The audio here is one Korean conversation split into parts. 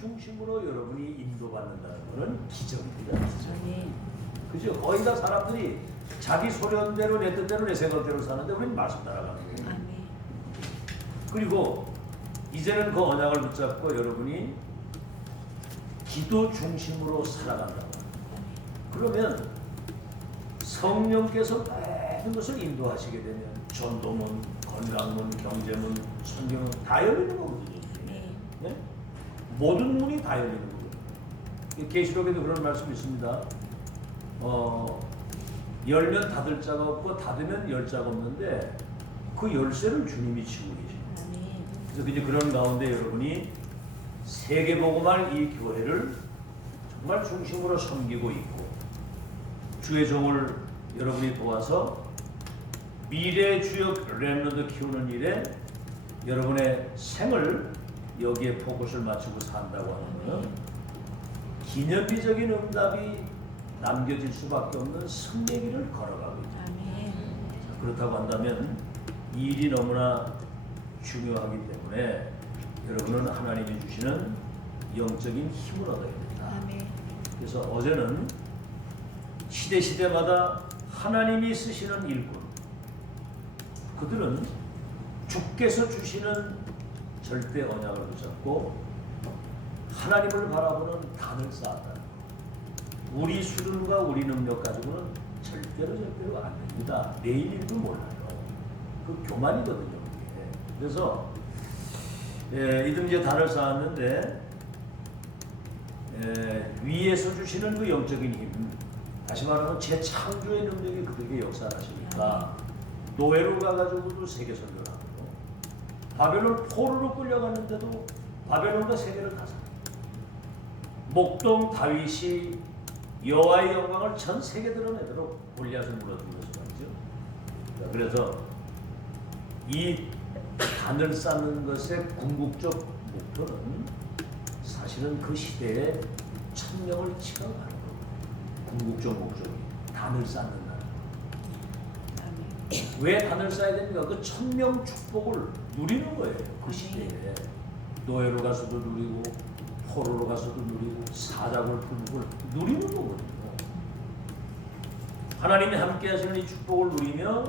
중심으로 여러분이 인도받는다는 것은 기적입니다. 그죠? 거의 다 사람들이 자기 소련대로 내 뜻대로 내 생각대로 사는데 우리는 말씀 따라가는 거예요. 그리고 이제는 그 언약을 붙잡고 여러분이 기도 중심으로 살아간다. 그러면 성령께서 모든 것을 인도하시게 되면 전도문, 건강문, 경제문, 성경은 다 열리는 거거든요. 네? 모든 문이 다 열리는 거예요. 계시록에도 그런 말씀이 있습니다. 열면 닫을 자가 없고 닫으면 열 자가 없는데 그 열쇠를 주님이 쥐고 계십니다. 그래서 이제 그런 가운데 여러분이 세계복음할 이 교회를 정말 중심으로 섬기고 있고 주의 종을 여러분이 도와서 미래 주역 렘넌트 키우는 일에 여러분의 생을 여기에 포커스를 맞추고 산다고 하는 것은 기념비적인 응답이 남겨질 수밖에 없는 승리의 길을 걸어가고 있다. 그렇다고 한다면 이 일이 너무나 중요하기 때문에 여러분은 하나님이 주시는 영적인 힘을 얻어야 된다. 그래서 어제는 시대마다 하나님이 쓰시는 일꾼, 그들은 주께서 주시는 절대 언약을 붙잡고 하나님을 바라보는 단을 쌓았다. 우리 수준과 우리 능력 가지고는 절대로 안 됩니다. 내일 일도 몰라요. 그 교만이거든요. 그게. 그래서 이들 이제 단을 쌓았는데 위에서 주시는 그 영적인 힘, 다시 말하면 재창조의 능력이 그들에게 역사하시니까 노예로 가가지고도 세계 선교를 하고 바벨론 포로로 끌려갔는데도 바벨론과 세계를 다 살아요. 목동 다윗이 여호와의 영광을 전 세계 드러내도록 골리앗을 무너뜨린 것이 말이죠. 그래서 이 단을 쌓는 것의 궁극적 목표는 사실은 그 시대에 천명을 치러가는 거예요. 궁극적 목적이 단을 쌓는다. 왜 단을 쌓아야 됩니까? 그 천명 축복을 누리는 거예요. 그 시대에 노예로 가서도 누리고 포로로 가서도 누리고 사자굴 풀국을 누리는 거거든요. 하나님이 함께 하시는 이 축복을 누리며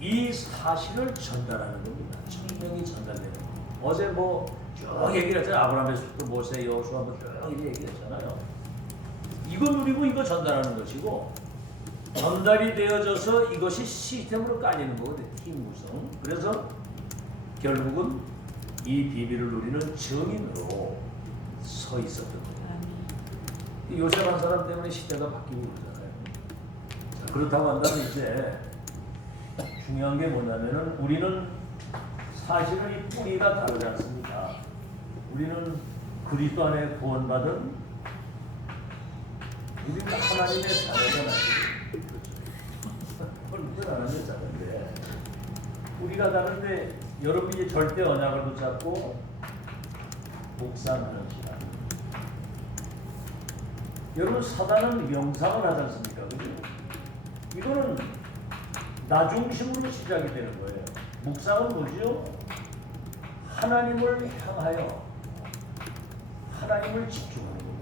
이 사실을 전달하는 겁니다. 천명이 전달되는 거. 어제 쭉 얘기를 했잖아요. 아브라함에서부터 모세, 여호수아 쭉 얘기를 했잖아요. 이거 누리고 이거 전달하는 것이고 전달이 되어져서 이것이 시스템으로 깔리는 거거든요. 팀 구성. 그래서 결국은 이 비밀을 누리는 증인으로 서 있었던 거예요. 요셉 한 사람 때문에 시대가 바뀌고 그러잖아요. 자, 그렇다고 한다면 이제 중요한 게 뭐냐면은 우리는 사실은 이 뿌리가 다르지 않습니까? 우리는 그리스도 안에 구원받은 우리는 하나님의 자녀잖아요. 그렇죠? 하나님의 자녀인데 우리가 다른데 여러분이 절대 언약을 붙잡고 묵상하는 시간. 여러분 사단은 명상을 하지 않습니까? 그죠? 이거는 나 중심으로 시작이 되는 거예요. 묵상은 뭐죠? 하나님을 향하여 하나님을 집중하는 거예요.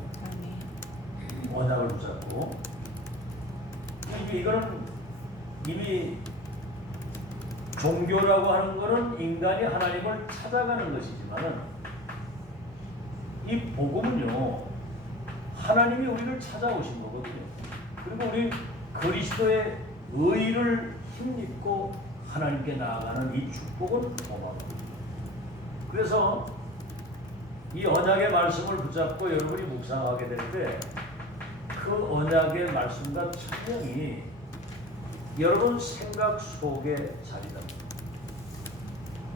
언약을 붙잡고 이거는 이미 종교라고 하는 것은 인간이 하나님을 찾아가는 것이지만은 이 복음은요 하나님이 우리를 찾아오신 거거든요. 그리고 우리 그리스도의 의를 힘입고 하나님께 나아가는 이 축복은 고마워요. 그래서 이 언약의 말씀을 붙잡고 여러분이 묵상하게 될 때 그 언약의 말씀과 천명이 여러분 생각 속에 자리 잡니다.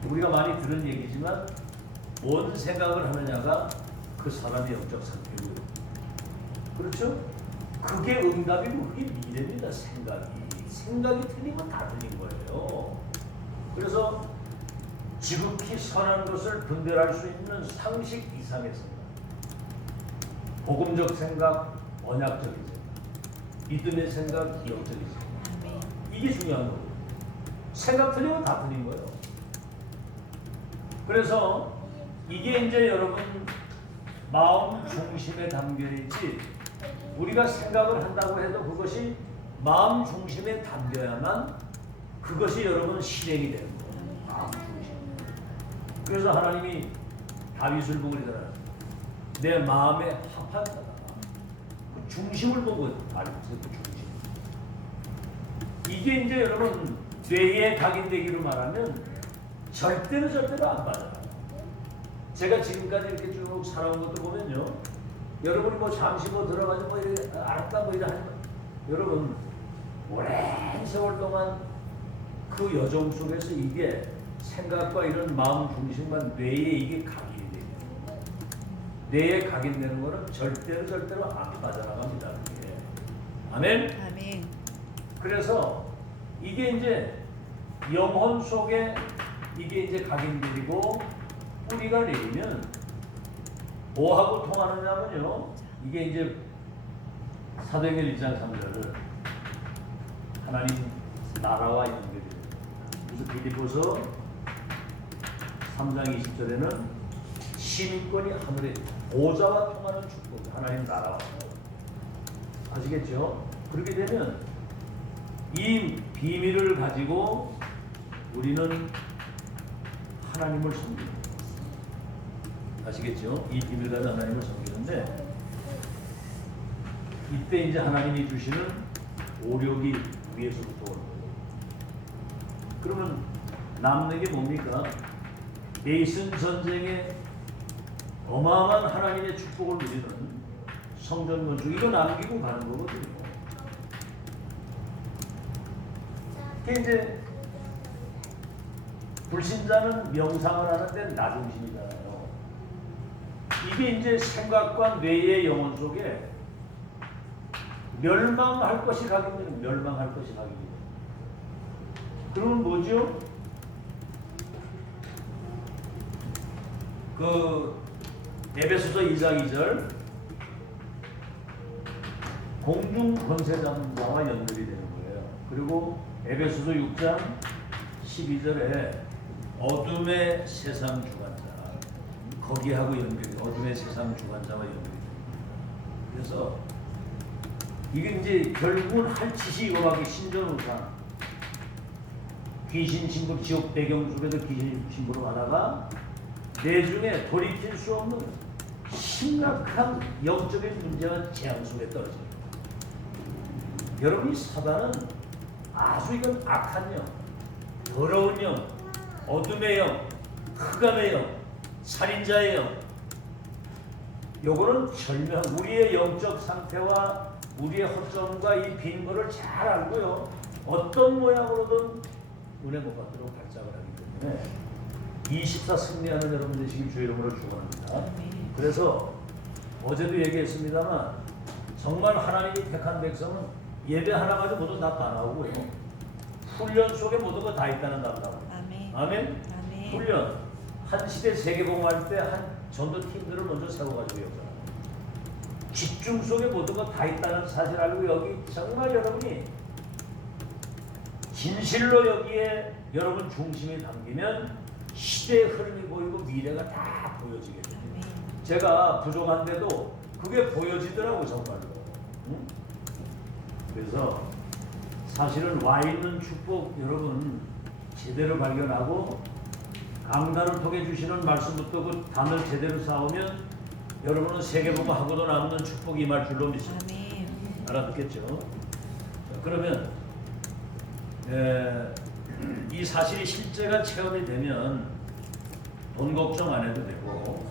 우리가 많이 들은 얘기지만 뭔 생각을 하느냐가 그 사람의 영적 상태고 그렇죠? 그게 응답이고 그게 미래입니다. 생각이 틀리면 다 틀린 거예요. 그래서 지극히 선한 것을 분별할 수 있는 상식 이상의 생각, 복음적 생각, 언약적인 생각, 믿음의 생각, 영적인 생각, 이게 중요한 거예요. 생각 틀리면 다 틀린 거예요. 그래서 이게 이제 여러분 마음 중심에 담겨 있지 우리가 생각을 한다고 해도 그것이 마음 중심에 담겨야만 그것이 여러분 실행이 되는 거예요. 마음 중심. 그래서 하나님이 다윗을 보고 그러잖아요. 내 마음에 합한 사람. 그 중심을 보고 다윗의 그 중심. 이게 이제 여러분 뇌에 각인되기로 말하면 절대로 안 빠져요. 제가 지금까지 이렇게 쭉 살아온 것도 보면요. 여러분이 뭐 잠시 뭐 들어가서 뭐 이렇게 알았다 뭐 이래 하는 거. 여러분 오랜 세월 동안 그 여정 속에서 이게 생각과 이런 마음 중심만 뇌에 이게 각인이 돼요. 뇌에 각인되는 거는 절대로 안 빠져나갑니다. 이게. 아멘. 아멘. 그래서 이게 이제 영혼 속에 이게 이제 각인되고 뿌리가 내리면 뭐하고 통하느냐면요. 이게 이제 사도행전 1장 3절을 하나님 나라와 연결이 됩니다. 그래서 빌립보서 3장 20절에는 시민권이 하늘에 보좌와 통하는 축복, 하나님 나라와 아시겠죠? 그렇게 되면 이 비밀을 가지고 우리는 하나님을 섬기는 거예요. 아시겠죠? 이 비밀 가지고 하나님을 섬기는데 이때 이제 하나님이 주시는 오력이 위에서부터 오는 거예요. 그러면 남는 게 뭡니까? 베이슨 전쟁에 어마어마한 하나님의 축복을 누리는 성전 건축 이거 남기고 가는 거거든요. 그게 이제 불신자는 명상을 하는데 나 중심이잖아요. 이게 이제 생각과 뇌의 영혼 속에 멸망할 것이 각입니다. 멸망할 것이 각입니다. 그러면 뭐죠? 그 에베소서 2장 2절 공중 권세자와 연결이 되는 거예요. 그리고 에베소서 6장 12절에 어둠의 세상 주관자 거기하고 연결이 어둠의 세상 주관자와 연결이 됩니다. 그래서 이게 이제 결국은 할 짓이 이거밖에 신전우상 귀신 신부 지옥 배경 속에서 귀신 신부로 가다가 내중에 돌이킬 수 없는 심각한 영적인 문제와 재앙 속에 떨어집니다. 여러분 이 사단은 아주 이건 악한 영, 더러운 영, 어둠의 영, 흑암의 영, 살인자의 영. 요거는 절명 우리의 영적 상태와 우리의 허점과 이 빈 거를 잘 알고요. 어떤 모양으로든 은혜 못 받도록 발작을 하기 때문에 24 승리하는 여러분 되시길 주의 이름으로 축원합니다. 그래서 어제도 얘기했습니다만 정말 하나님이 택한 백성은 예배 하나 가지고 모두 다 나오고요. 훈련 속에 모두가 다 있다는 답 나와요. 아멘. 아멘. 아멘. 훈련 한 시대 세계봉할 때 한 전도 팀들을 먼저 세워가지고 여기 집중 속에 모두가 다 있다는 사실 알고 여기 정말 여러분이 진실로 여기에 여러분 중심이 담기면 시대의 흐름이 보이고 미래가 다 보여지게 됩니다. 제가 부족한데도 그게 보여지더라고요 정말로. 응? 그래서 사실은 와 있는 축복 여러분 제대로 발견하고 강단을 통해 주시는 말씀부터 그 단을 제대로 쌓으면 여러분은 세계보고 하고도 남는 축복이 임할 줄로 믿습니다. 알아듣겠죠? 그러면 이 사실이 실제가 체험이 되면 돈 걱정 안 해도 되고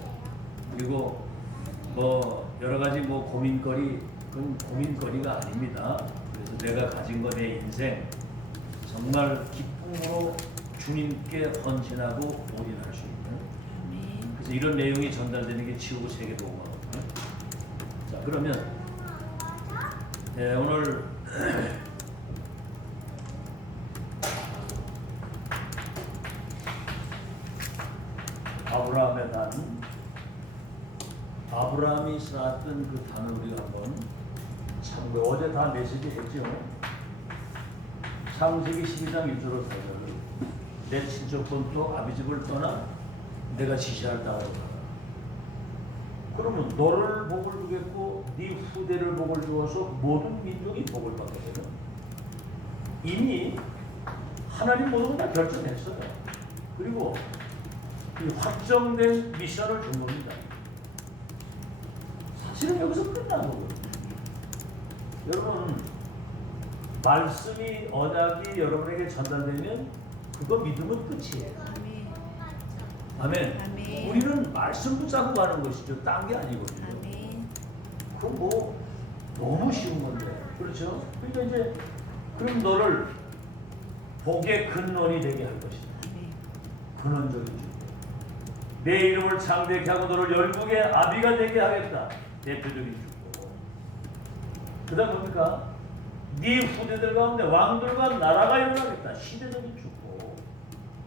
그리고 뭐 여러 가지 뭐 고민거리 그건 고민거리가 아닙니다. 그래서 내가 가진 거 내 인생 정말 기쁨으로 주님께 헌신하고 올인할 수 있는 그래서 이런 내용이 전달되는 게 지우고 세계보고거든요. 자 그러면 오늘 아브라함의 단 아브라함이 쌓았던 그 단을 우리가 한번 참고 어제 다 메시지 했죠. 창세기 12장 1절로 4절을 내 친척 본토 아비집을 떠나 내가 지시할 땅으로 가라. 그러면 너를 복을 주겠고 네 후대를 복을 주어서 모든 민족이 복을 받게 되는 이미 하나님 모든 걸 다 결정했어요. 그리고 이 확정된 미션을 준 겁니다. 사실은 여기서 끝난 거거든요. 여러분 말씀이 언약이 여러분에게 전달되면 그거 믿으면 끝이에요. 아멘. 아멘. 우리는 말씀 붙잡고 가는 것이죠. 딴 게 아니거든요. 아멘. 그럼 뭐 너무 쉬운 건데, 그렇죠? 그러니까 이제 그럼 너를 복의 근원이 되게 할 것이다. 아멘. 근원적인 축복. 내 이름을 창대케 하고 너를 열국의 아비가 되게 하겠다. 대표적인 축복. 그다음 뭡니까? 네 후대들 가운데 왕들과 나라가 일어나겠다. 시대적인 축복.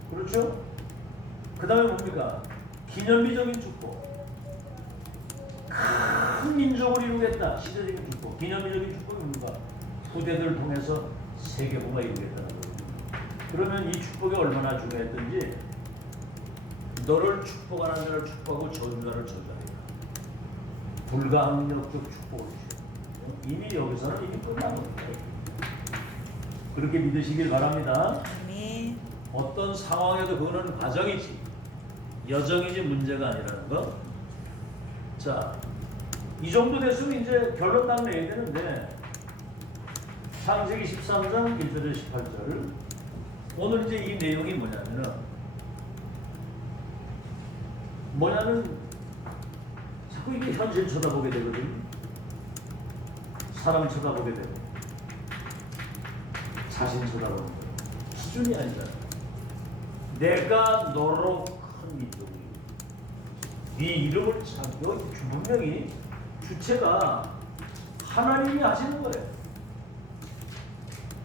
그렇죠? 그 다음에 뭡니까? 기념비적인 축복. 큰 민족을 이루겠다. 시대적인 축복. 기념비적인 축복이 뭡니까? 후대들을 통해서 세계보가 이루겠다는 거예요. 그러면 이 축복이 얼마나 중요했던지 너를 축복하는 자를 축복하고 저주자를 저주하리라. 불가항력적 축복을 주셔. 이미 여기서는 이미 끝난 겁니다. 그렇게 믿으시길 바랍니다. 아멘. 어떤 상황에도 그거는 과정이지 여정이지 문제가 아니라는 거. 자, 이 정도 됐으면 이제 결론 딱 내야 되는데 창세기 13장 1절에서 18절 오늘 이제 이 내용이 뭐냐면 자꾸 이게 현실 쳐다보게 되거든요. 사람 쳐다보게 되고 자신 쳐다보는 거예요. 수준이 아니잖아요. 내가 너로 큰 민족이 네 이름을 참고 분명히 주체가 하나님이 하시는 거예요.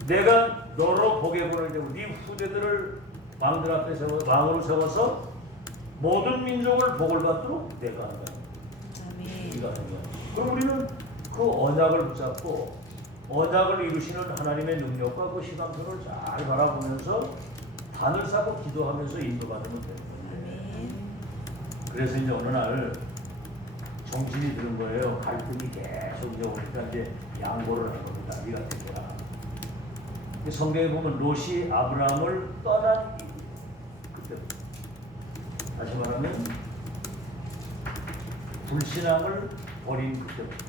내가 너로 복에 보낼 때고 네 후대들을 왕들 앞에 왕으로 세워서 모든 민족을 복을 받도록 내가 한다. 아멘. 네가 하는 거야. 그럼 우리는 그 언약을 붙잡고 언약을 이루시는 하나님의 능력과 그 시간표를 잘 바라보면서 단을 쌓고 기도하면서 인도받으면 되는 거예요. 그래서 이제 어느 날 정신이 드는 거예요. 갈등이 계속 이제 오니까 이제 양보를 한 겁니다. 네가 되라. 성경에 보면 롯이 아브라함을 떠난 이후 그때부터 다시 말하면 불신앙을 버린 그때부터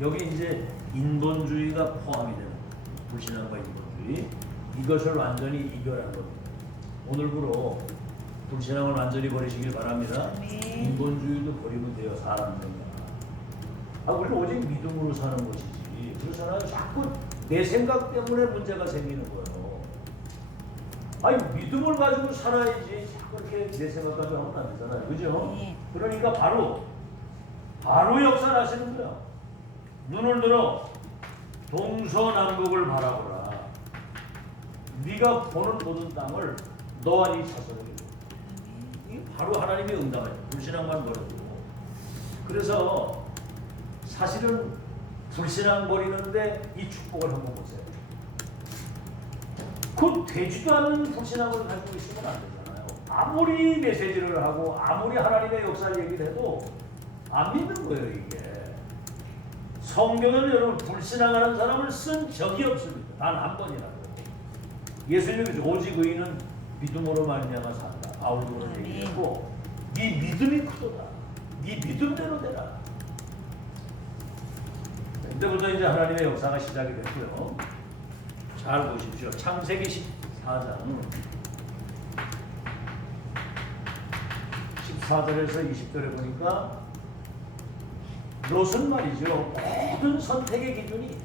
여기 이제 인본주의가 포함이 되는 거예요. 불신앙과 인본주의 이것을 완전히 이겨낸 겁니다. 오늘부로 불신앙을 완전히 버리시길 바랍니다. 인본주의도 버리면 돼요. 사람들은. 우리는 오직 믿음으로 사는 것이지. 그래서 자꾸 내 생각 때문에 문제가 생기는 거예요. 믿음을 가지고 살아야지. 자꾸 이렇게 내 생각 가지고 하면 안 되잖아요. 그죠? 그러니까 바로 역사하시는 거야. 눈을 들어 동서남북을 바라보라. 네가 보는 모든 땅을 너와 네 자손에게. 이게 바로 하나님의 응답이에요. 불신앙만 버려두고. 그래서 사실은 불신앙 버리는데 이 축복을 한번 보세요. 그 되지도 않는 불신앙을 가지고 있으면 안 되잖아요. 아무리 메시지를 하고 아무리 하나님의 역사를 얘기를 해도 안 믿는 거예요. 이게. 성경은 여러분 불신앙하는 사람을 쓴 적이 없습니다. 단 한 번이라도. 예수님이 오직 의인은 믿음으로 말미암아 산다. 바울도 그런 얘기했고 네 믿음이 크도다. 네 믿음대로 되라. 그때부터 이제 하나님의 역사가 시작이 됐고요. 잘 보십시오. 창세기 14장 14절에서 20절에 보니까 롯은 말이죠. 모든 선택의 기준이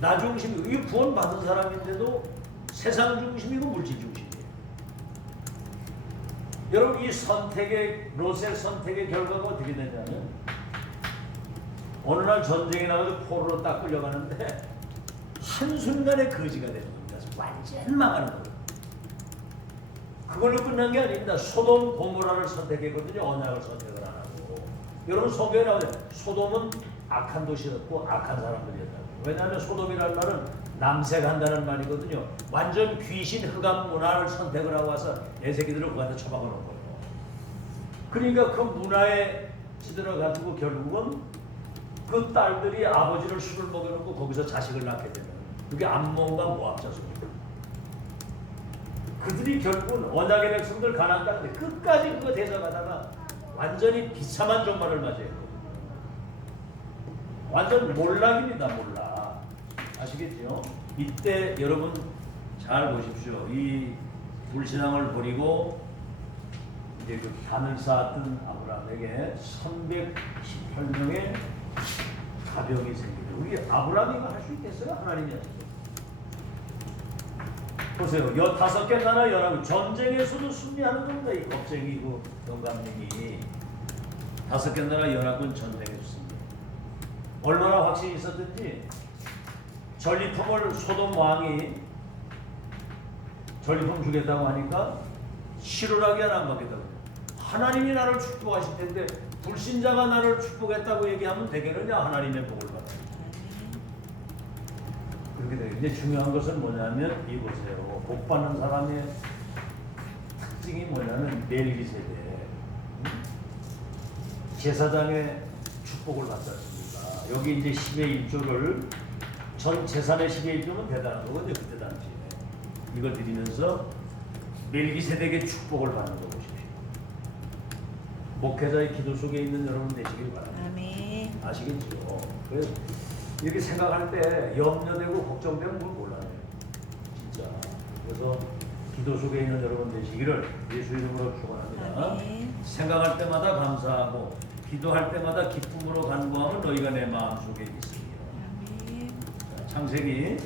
나 중심이고 이 구원 받은 사람인데도 세상 중심이고 물질 중심이에요. 여러분 이 롯의 선택의 결과가 어떻게 되냐면 어느 날 전쟁에 나가서 포로로 딱 끌려가는데 한순간에 거지가 되는 겁니다. 완전 망하는 거예요. 그걸로 끝난 게 아닙니다. 소돔 고모라를 선택했거든요. 언약을 선택을 안 하고. 여러분 성경에 나오죠. 소돔은 악한 도시였고 악한 사람들이었다고. 왜냐하면 소돔이라는 말은 남색한다는 말이거든요. 완전 귀신 흑암 문화를 선택을 하고 와서 내 새끼들을 그한테 처박아 놓은 거예요. 그러니까 그 문화에 찌들어가지고 결국은 그 딸들이 아버지를 술을 먹여놓고 거기서 자식을 낳게 되면 그게 암몬과 모압 자손이에요. 그들이 결국은 언약의 백성들 가나안 땅에 끝까지 그거 대적하다가 완전히 비참한 종말을 맞이했거든요. 완전 몰락입니다. 몰락. 아시겠죠? 이때 여러분 잘 보십시오. 이 불신앙을 버리고 이제 그 단을 쌓았던 아브라함에게 318명의 가병이 생기죠. 우리 아브라함이 할 수 있겠어요? 하나님이 하시죠. 보세요. 15개 나라 연합 전쟁에서도 승리하는 겁니다. 이 겁쟁이고 영감님이 5개 나라 연합군 전쟁에서 승리. 얼마나 확신이 있었든지 전리품을 소돔 왕이 전리품 주겠다고 하니까 실오라기 하나 안 받겠다고. 하나님이 나를 축복하실 텐데 불신자가 나를 축복했다고 얘기하면 되겠느냐? 하나님의 복을 받아. 그렇게 되죠. 이제 중요한 것은 뭐냐면 이보세요. 복 받는 사람의 특징이 뭐냐면 멜기세덱 제사장의 축복을 받지 않습니까? 여기 이제 10의 1조를 전 재산의 10의 1조는 대단한 거거든요. 그때 당시에 이걸 드리면서 멜기세덱의 축복을 받는 거 보십시오. 목회자의 기도 속에 있는 여러분 되시길 바랍니다. 아멘. 아시겠죠? 그래서 이렇게 생각할 때 염려되고 걱정되면 뭘 몰라요. 진짜. 그래서 기도 속에 있는 여러분 되시기를 예수 이름으로 축원합니다. 아멘. 생각할 때마다 감사하고 기도할 때마다 기쁨으로 간구하면 너희가 내 마음속에 있습니다. 아멘. 창세기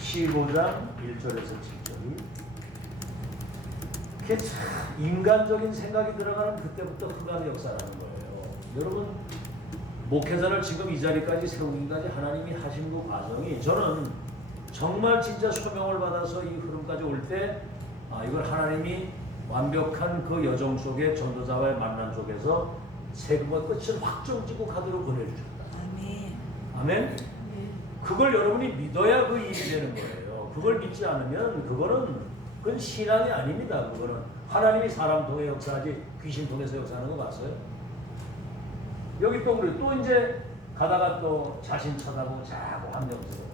15장 1절에서 7절. 그게 참 인간적인 생각이 들어가는 그때부터 흑암의 역사라는 거예요. 여러분 목회자를 지금 이 자리까지 세우기까지 하나님이 하신 그 과정이 저는 정말 진짜 소명을 받아서 이 흐름까지 올 때 이걸 하나님이 완벽한 그 여정 속에 전도자와의 만남 속에서 세금의 끝을 확정짓고 가도록 보내주셨다. 아멘. 아멘? 그걸 여러분이 믿어야 그 일이 되는 거예요. 그걸 믿지 않으면 그건 신앙이 아닙니다. 그거는 하나님이 사람 통해 역사하지 귀신 통해서 역사하는 거 맞아요? 여기 또 그래. 또 이제 가다가 또 자신 쳐다보고 자꾸 함정스러워.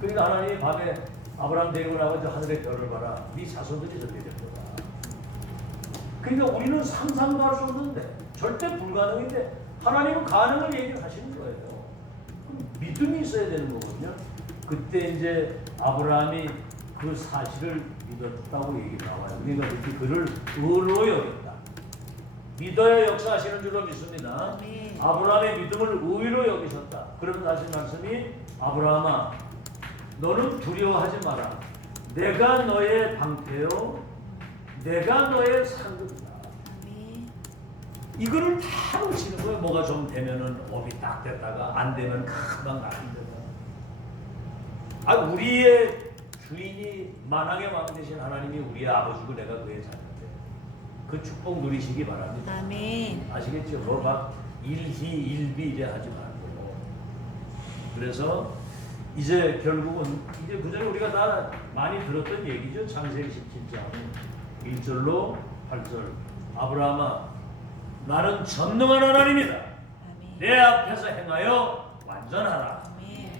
그러니까 하나님이 밤에 아브라함 데리고 나가서 하늘의 별을 봐라. 네 자손들이 저렇게 될 거다. 그러니까 우리는 상상도 할 수 없는데 절대 불가능인데 하나님은 가능을 얘기하시는 거예요. 믿음이 있어야 되는 거거든요. 그때 이제 아브라함이 그 사실을 믿었다고 얘기 나와요. 우리가 이렇게 그를 의로 여겼다. 믿어야 역사하시는 줄로 믿습니다. 아멘. 아브라함의 믿음을 의로 여기셨다. 그러면 하신 말씀이 아브라함아 너는 두려워하지 마라. 내가 너의 방패요 내가 너의 상급이다. 아멘. 이거를 다 놓치는 거예요. 뭐가 좀 되면은 업이 딱 됐다가 안 되면 금방 가는 거예요. 우리의 주인이 만왕의 왕 되신 하나님이 우리의 아버지고 내가 그의 자녀인데 그 축복 누리시기 바랍니다. 아멘. 아시겠죠? 뭐 막 일희일비 이제 하지 말고. 그래서 이제 결국은 이제 그전에 우리가 다 많이 들었던 얘기죠. 창세기 17장 1절로 8절. 아브라함아 나는 전능한 하나님이다. 아멘. 내 앞에서 행하여 완전하라. 아멘.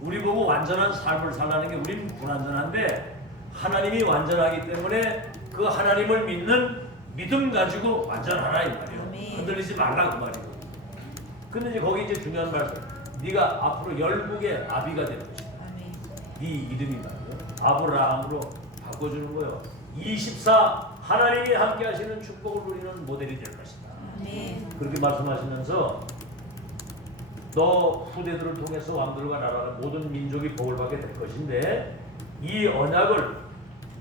우리 보고 완전한 삶을 살라는 게 우리는 불완전한데 하나님이 완전하기 때문에 그 하나님을 믿는 믿음 가지고 완전하라 이 말이에요. 아멘. 흔들리지 말라 그 말이고. 근데 이제 거기 이제 중요한 말씀. 네가 앞으로 열국의 아비가 될 것이다. 아멘. 네 이름이 말이에요. 아브라함으로 바꿔주는 거예요. 24 하나님이 함께 하시는 축복을 누리는 모델이 될 것이다. 아멘. 그렇게 말씀하시면서 너 후대들을 통해서 왕들과 나라가 모든 민족이 복을 받게 될 것인데 이 언약을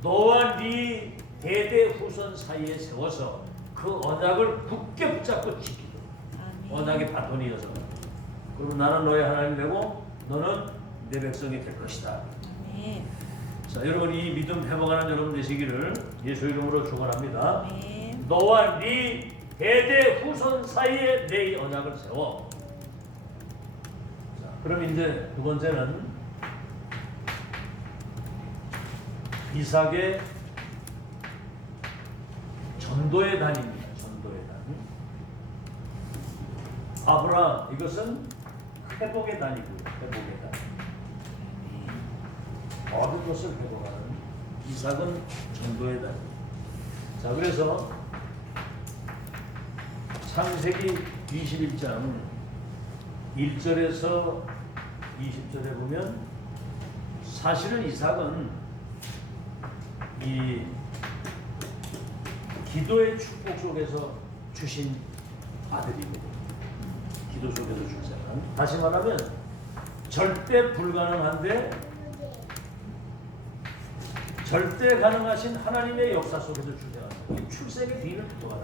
너와 네 대대 후손 사이에 세워서 그 언약을 굳게 붙잡고 지키도록. 아멘. 언약의 바톤이어서 그러면 나는 너의 하나님이 되고 너는 내 백성이 될 것이다. 아멘. 자, 여러분 이 믿음 회복하는 여러분 되시기를 예수 이름으로 축원합니다. 아멘. 너와 네 대대 후손 사이에 내 언약을 세워. 자, 그럼 이제 두 번째는 이삭의 전도의 단입니다. 전도의 단. 아브라함 이것은 회복의 단이고요. 회복의 단. 모든 것을 회복하는. 이삭은 전도의 단. 자, 그래서 창세기 21장 1절에서 20절에 보면 사실은 이삭은 이 기도의 축복 속에서 주신 아들입니다. 기도 속에서 주신 아들. 다시 말하면 절대 불가능한데 절대 가능하신 하나님의 역사 속에서 주장하는 이 출생의 뒤를 도와라.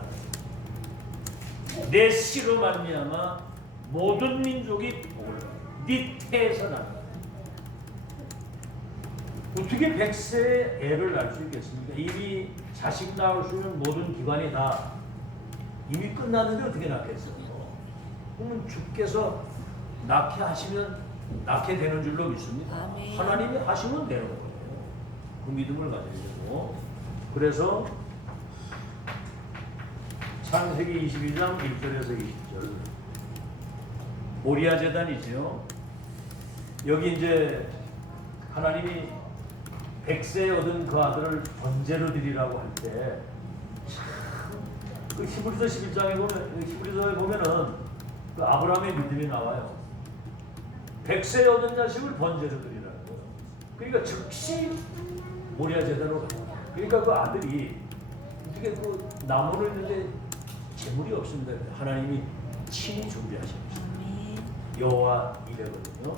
내 씨로 말미암아 모든 민족이 복을 받아. 네 태에서 난다. 어떻게 100세의 애를 낳을 수 있겠습니까? 이미 자식 낳을 수 있는 모든 기관이 다 이미 끝났는데 어떻게 낳겠어요? 그러면 주께서 낳게 하시면 낳게 되는 줄로 믿습니다. 아멘. 하나님이 하시면 되는 거예요. 그 믿음을 가져야 되고. 그래서 창세기 22장 1절에서 20절 모리아 제단이죠. 여기 이제 하나님이 100세에 얻은 그 아들을 번제로 드리라고 할 때 그 히브리서 11장에 보면 히브리서에 보면은 그 아브라함의 믿음이 나와요. 100세에 얻은 자식을 번제로 드리라고. 그러니까 즉시 모리아 제단으로 가요. 그러니까 그 아들이 어떻게 그 나무를 있는데 재물이 없습니다. 하나님이 친히 준비하셨습니다. 여호와 이레거든요.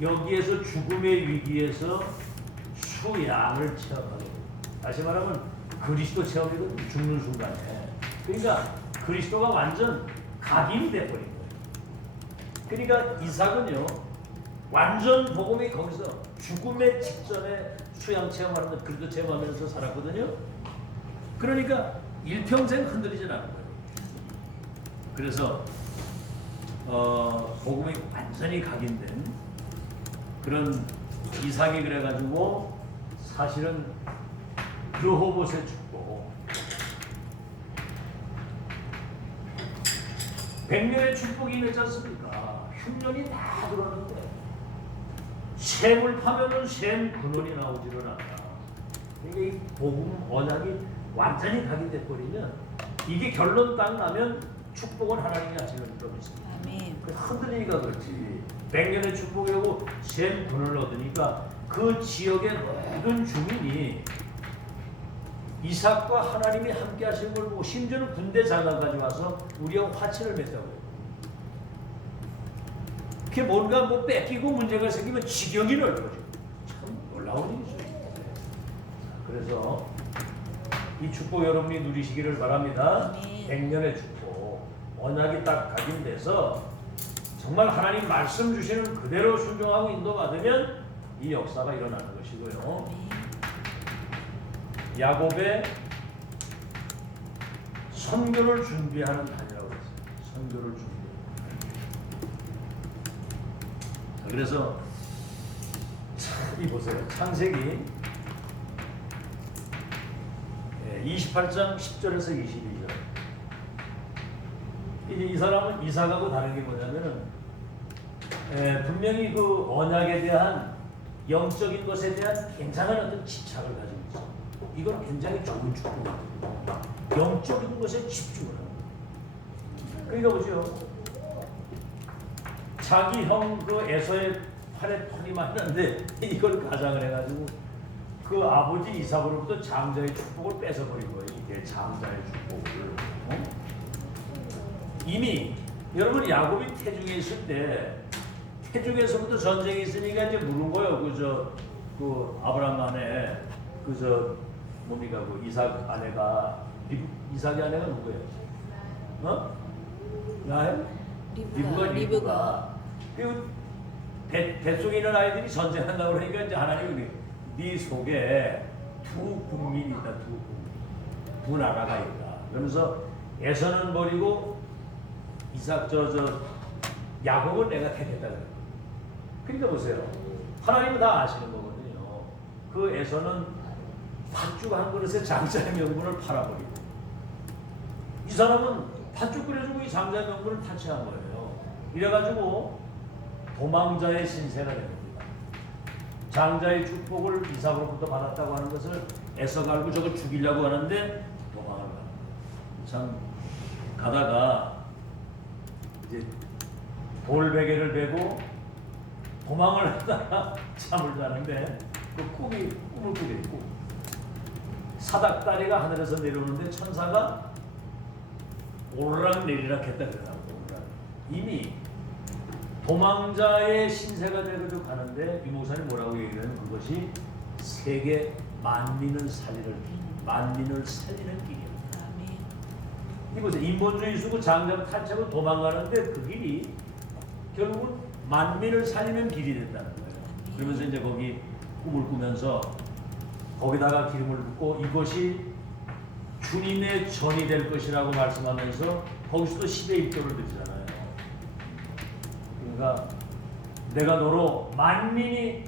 여기에서 죽음의 위기에서 수양을 체험하고, 다시 말하면 그리스도 체험이거든요. 죽는 순간에. 그러니까 그리스도가 완전 각인이 돼버린 거예요. 그러니까 이삭은요 완전 복음이 거기서 죽음의 직전에 수양 체험하는 그리스도 체험하면서 살았거든요. 그러니까 일평생 흔들리진 않은 거예요. 그래서 복음이 완전히 각인된 그런 이삭이 그래가지고 사실은 르호봇의 축복, 100년의 축복이 있지 않습니까? 흉년이 다 들었는데 셈을 파면은 셈 근원이 나오지를 않아. 그러니까 이 복음 언약이 완전히 각인돼 버리면 이게 결론 딱 나면 축복은 하나님이 하시는 줄 믿습니다. 아멘. 흔들리니까 그렇지. 100년의 축복이라고 셈 근원을 얻으니까 그 지역의 모든 주민이 이삭과 하나님이 함께 하시는 걸 보고 심지어는 군대 장관까지 와서 우리하고 화친을 맺자고요. 그게 뭔가 뭐 뺏기고 문제가 생기면 지경이 넓어지고 참 놀라운 일이죠. 그래서 이 축복 여러분이 누리시기를 바랍니다. 아멘. 100년의 축복, 언약이 딱 각인돼서 정말 하나님 말씀 주시는 그대로 순종하고 인도받으면 이 역사가 일어나는 것이고요. 아멘. 야곱의 선교를 준비하는 단이라고 했어요. 선교를 준비. 그래서 이 보세요. 창세기 28장 10절에서 22절. 이제 이 사람은 이삭하고 다른 게 뭐냐면은 분명히 그 언약에 대한 영적인 것에 대한 굉장한 어떤 집착을 가지고 있어요. 이건 굉장히 좋은 축복입니다. 영적인 것에 집중을 합니다. 그러니까 보죠. 자기 형 그 에서의 팔에 털이 많았는데 이걸 가장을 해가지고 그 아버지 이삭으로부터 장자의 축복을 뺏어버린 거예요. 이게 장자의 축복을. 이미 여러분 야곱이 태중에 있을 때 태중에서부터 전쟁이 있으니까 이제 물은 거예요. 그 아브라함 아내 뭡니까 그 이삭 아내가 이삭의 아내가 누구예요? 나요? 리브가. 그리고 뱃속에 있는 아이들이 전쟁한다고 그러니까 이제 하나님이 네 속에 두 국민이 있다, 두 나라가 있다. 그러면서 에서는 버리고 이삭 야곱은 내가 택했다. 그러니까 보세요. 하나님은 다 아시는 거거든요. 그 에서는 팥죽 한 그릇에 장자의 명분을 팔아버리고 이 사람은 팥죽 끓여주고 이 장자의 명분을 탈취한 거예요. 이래가지고 도망자의 신세가 된 겁니다. 장자의 축복을 이삭으로부터 받았다고 하는 것을 애써 갈고 저걸 죽이려고 하는데 도망을 가는 거예요. 참 가다가 이제 돌베개를 베고 도망을 하다가 잠을 자는데 그 꿈을 꾸게 있고 사닥다리가 하늘에서 내려오는데 천사가 오르락 내리락 했다 그러더라고요. 이미 도망자의 신세가 되어도 가는데 이 목사님 뭐라고 얘기하는 그것이 세계 만민을 살리는 길이에요. 아멘. 이보세요. 인본주의 수고 장자를 탈취하고 도망가는데 그 길이 결국은 만민을 살리는 길이 된다는 거예요. 그러면서 이제 거기 꿈을 꾸면서 거기다가 기름을 붓고 이것이 주님의 전이 될 것이라고 말씀하면서 거기서도 시대 입조를 드리잖아요. 그러니까 내가 너로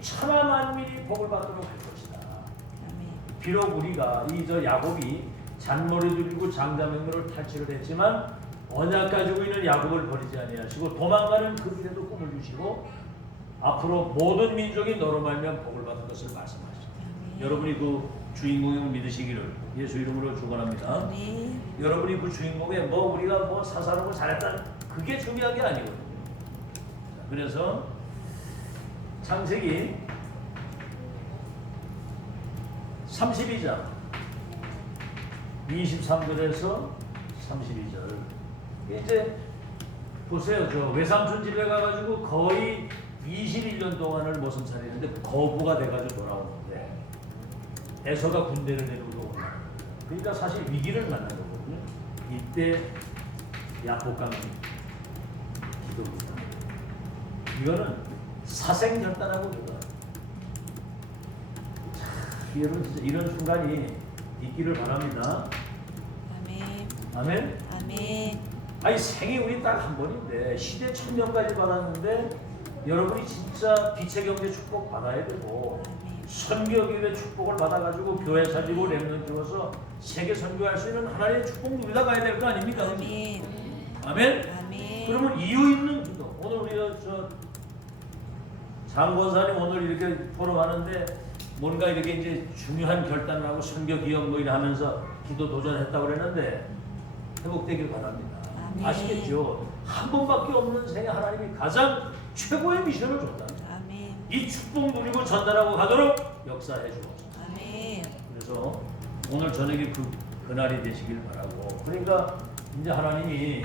천하 만민이 복을 받도록 할 것이다. 아멘. 비록 우리가 이 저 야곱이 잔머리를 들고 장자 명령을 탈취를 했지만 언약 가지고 있는 야곱을 버리지 아니하시고 도망가는 그 길에도 꿈을 주시고 앞으로 모든 민족이 너로 말미암아 복을 받을 것을 말씀하시죠. 여러분이 그 주인공을 믿으시기를 예수 이름으로 축원합니다. 아멘. 여러분이 그 주인공에 뭐 우리가 뭐 사사로고 잘했다 그게 중요한 게 아니거든요. 그래서 창세기 32장 23절에서 32절 이제 보세요. 저 외삼촌 집에 가가지고 거의 21년 동안을 모성살이했는데 거부가 돼가지고 돌아오는데 에서가 군대를 내려오고 올라와요. 그러니까 사실 위기를 만난 거거든요. 이때 야복강 기도입니다. 이거는 사생결단하고 그거. 여러분 진짜 이런 순간이 있기를 바랍니다. 아멘. 아멘. 아멘. 아니 생이 우리 딱 한 번인데 시대 천년까지 받았는데 여러분이 진짜 빛의 경제 축복 받아야 되고 선교교회 축복을 받아가지고 교회 살리고 렘넌트 키워서 세계 선교할 수 있는 하나님의 축복 누리다 가야 될 거 아닙니까? 아멘. 아멘. 아멘. 그러면 이유 있는 기도. 오늘 우리 장권사님 오늘 이렇게 토론하는데 뭔가 이렇게 이제 중요한 결단을 하고 선교 기업 뭐 이래 하면서 기도 도전했다고 그랬는데 회복되길 바랍니다. 아멘. 아시겠죠? 한 번밖에 없는 생에 하나님이 가장 최고의 미션을 줬다. 아멘. 이 축복 누리고 전달하고 가도록 역사해 주옵소서. 아멘. 그래서 오늘 저녁에 그날이 되시길 바라고. 그러니까 이제 하나님이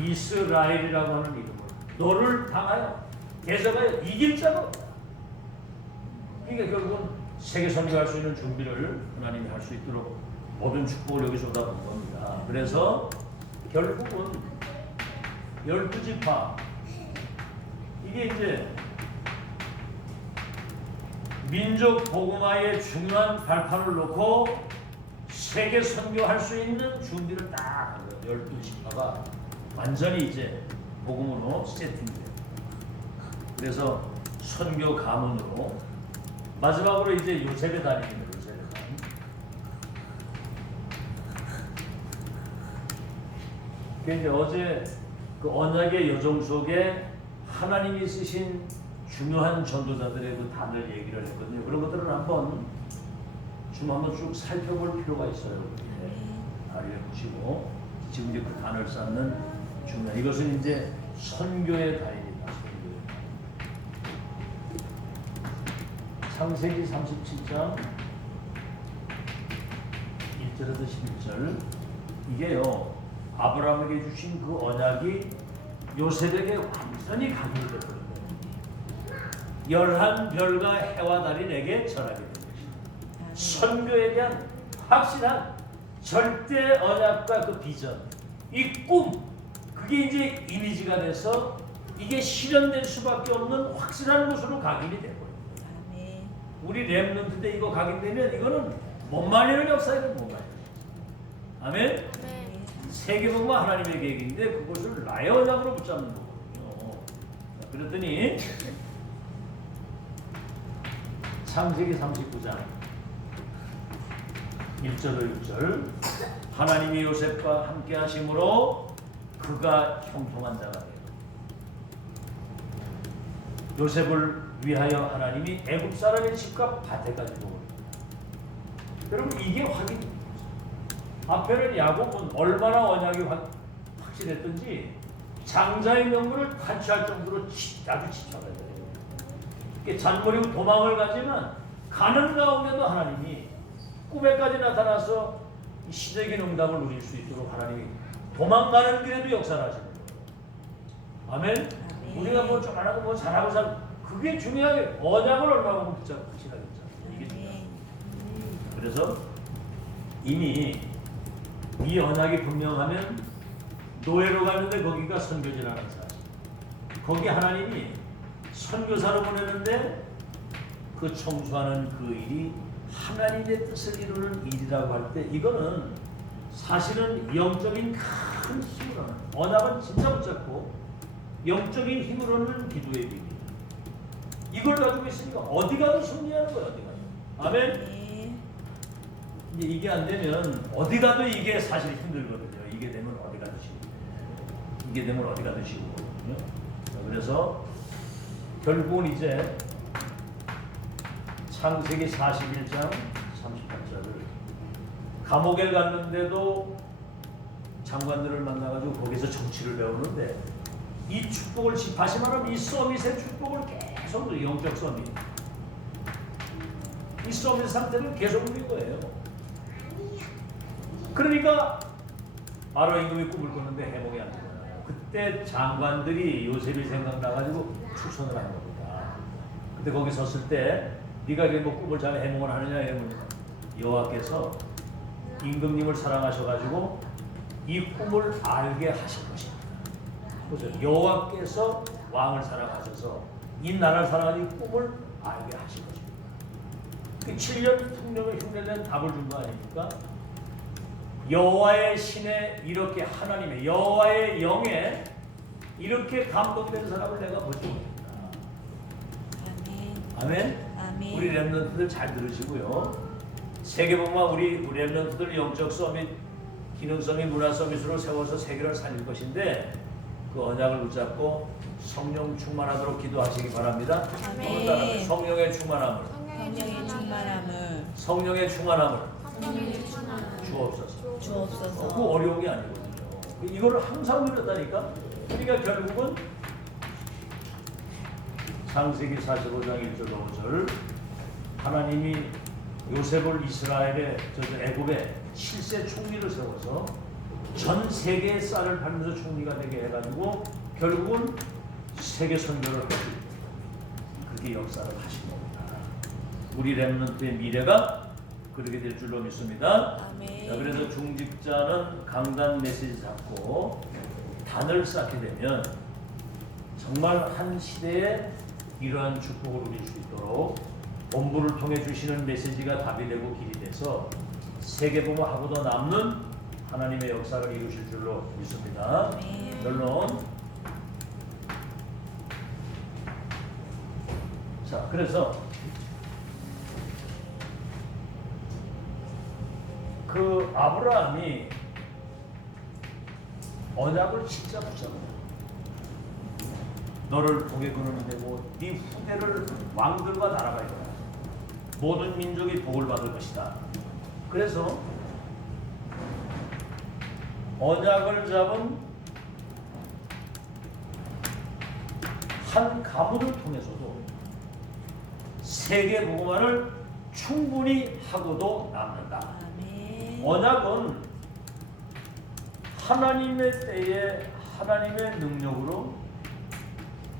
이스라엘이라고 하는 이름을 너를 당하여 대적하여 이길 자가 없다. 그러니까 결국은 세계 선교할 수 있는 준비를 하나님이 할 수 있도록 모든 축복을 여기서 쏟아본 겁니다. 그래서 결국은 12지파 이게 이제 민족 복음화의 중요한 발판을 놓고 세계 선교할 수 있는 준비를 딱 한 거예요. 12지파가 완전히 이제 복음으로 세팅돼요. 그래서 선교 가문으로 마지막으로 이제 요셉의 단입니다. 요셉의 단. 그 이제 어제 그 언약의 여정 속에 하나님이 쓰신 중요한 전도자들의 그 단을 얘기를 했거든요. 그런 것들은 한번 쭉 살펴볼 필요가 있어요. 다리를 보시고 지금 이제 그 단을 쌓는 중요한 이것은 이제 선교의 단입니다. 창세기 37장 1절에서 11절 이게요 아브라함에게 주신 그 언약이 요셉에게 완전히 각인이 되거든요. 11별과 해와 달이 내게 전하게 된 것입니다. 선교에 대한 확실한 절대 언약과 그 비전 이 꿈 그게 이제 이미지가 돼서 이게 실현될 수밖에 없는 확실한 것으로 각인이 되고 우리 렘넌트 때 이거 각인되면 이거는 못 말리는 역사예요. 못 말리는. 아멘? 네. 세계복음화 하나님의 계획인데 그것을 나의 언약으로 붙잡는 거거든요. 그랬더니 창세기 39장 1절로 6절 하나님이 요셉과 함께 하심으로 그가 형통한 자가 되고 요셉을 위하여 하나님이 애굽 사람의 집과 밭에까지 도옵니다. 여러분 이게 확인입니다. 앞에는 야곱은 얼마나 언약이 확실했던지 장자의 명분을 탈취할 정도로 아주 지켜야 돼요. 잔머리고 도망을 가지만 가는 가운데도 하나님이 꿈에까지 나타나서 시적인 응답을 누릴 수 있도록 하나님이 도망가는 길에도 역사를 하시는 거예요. 아멘? 아멘. 우리가 뭐 좀 안 하고 뭐 잘하고 살 그게 중요하게 언약을 얼마나 붙잡고 지나겠죠. 이게 중요해요. 그래서 이미 이 언약이 분명하면 노예로 갔는데 거기가 선교지라는 사실. 거기 하나님이 선교사로 보내는데 그 청소하는 그 일이 하나님의 뜻을 이루는 일이라고 할 때 이거는 사실은 영적인 큰 힘을 얻는 언약은 진짜 붙잡고 영적인 힘을 얻는 기도의 비밀. 이걸 가지고 있으니까 어디 가도 승리하는 거예요. 어디 가도. 아멘. 네. 이제 이게 안 되면 어디 가도 이게 사실 힘들거든요. 이게 되면 어디 가도 쉬고 이게 되면 어디 가도 쉬고거든요. 그래서 결국은 이제 창세기 41장 38절을 감옥에 갔는데도 장관들을 만나가지고 거기서 정치를 배우는데 이 축복을 다시 말하면 이 서밋의 축복을 계속 영적 서밋 이 서밋 상태를 계속 누린 거예요. 그러니까 바로 임금이 꿈을 꿨는데 해몽이 안 되는 거예요. 그때 장관들이 요셉이 생각나가지고 추천을 한 겁니다. 근데 거기 섰을 때 네가 이게 뭐 꿈을 잘 해몽을 하느냐 이러면 여호와께서 임금님을 사랑하셔가지고 이 꿈을 알게 하신 것입니다. 그래서 여호와께서 왕을 사랑하셔서 이 나라를 사랑하는 이 꿈을 알게 하신 것입니다. 그 7년 풍년을 흉내낸 답을 준 거 아닙니까? 여호와의 신에 이렇게 하나님의 여호와의 영에 이렇게 감동된 사람을 내가 보지 못했다. 아멘. 아멘. 우리 렘넌트들 잘 들으시고요. 세계복음화 우리 렘넌트들 영적 서밋, 기능 서밋, 문화 서밋으로 세워서 세계를 살릴 것인데 그 언약을 붙잡고 성령 충만하도록 기도하시기 바랍니다. 아멘. 성령의 충만함을, 성령의 충만함을 성령의 충만함을 주옵소서. 주옵소서. 그 어려운 게 아니거든요. 이거를 항상 누렸다니까. 그러니까 결국은 창세기 45장 1절 5절 하나님이 요셉을 이스라엘의 애굽의 7세 총리를 세워서 전 세계의 쌀을 팔면서 총리가 되게 해가지고 결국은 세계 선교를 하시고 그렇게 역사를 하신 겁니다. 우리 렘넌트의 미래가 그렇게 될 줄로 믿습니다. 아멘. 자, 그래서 중직자는 강단 메시지 잡고 단을 쌓게 되면 정말 한 시대에 이러한 축복을 누릴 수 있도록 본부를 통해 주시는 메시지가 답이 되고 길이 돼서 세계복음화하고도 남는 하나님의 역사를 이루실 줄로 믿습니다. 아멘. 결론. 자, 그래서 그 아브라함이 언약을 진짜 붙잡아요. 너를 복의 근원이 되고 네 후대를 왕들과 나라가 일어나 모든 민족이 복을 받을 것이다. 그래서 언약을 잡은 한 가문을 통해서도 세계 복음화를 충분히 하고도 남는다. 아멘. 언약은 하나님의 때에 하나님의 능력으로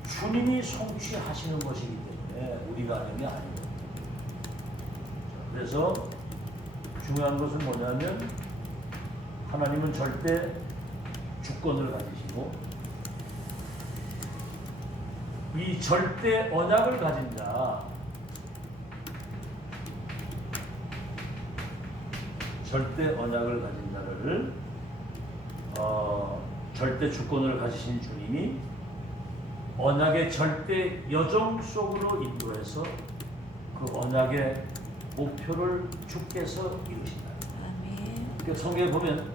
주님이 성취하시는 것이기 때문에 우리가 하는 게 아니에요. 그래서 중요한 것은 뭐냐면 하나님은 절대 주권을 가지시고 이 절대 언약을 가진 자, 절대 언약을 가진 자를 절대 주권을 가지신 주님이 언약의 절대 여정 속으로 인도해서 그 언약의 목표를 주께서 이루신다. 아멘. 그 성경에 보면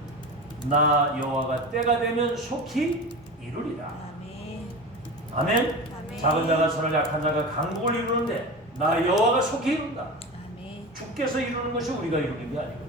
나 여호와가 때가 되면 속히 이루리라. 아멘. 아멘. 아멘. 작은 자가 선을 약한 자가 강국을 이루는데 나 여호와가 속히 이룬다. 아멘. 주께서 이루는 것이 우리가 이루는 게 아니고